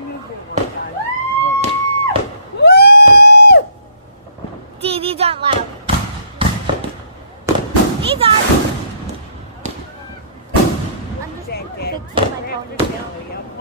moved it one time. Woo! Gee, these aren't loud. These are. I'm just fixing my ponytail.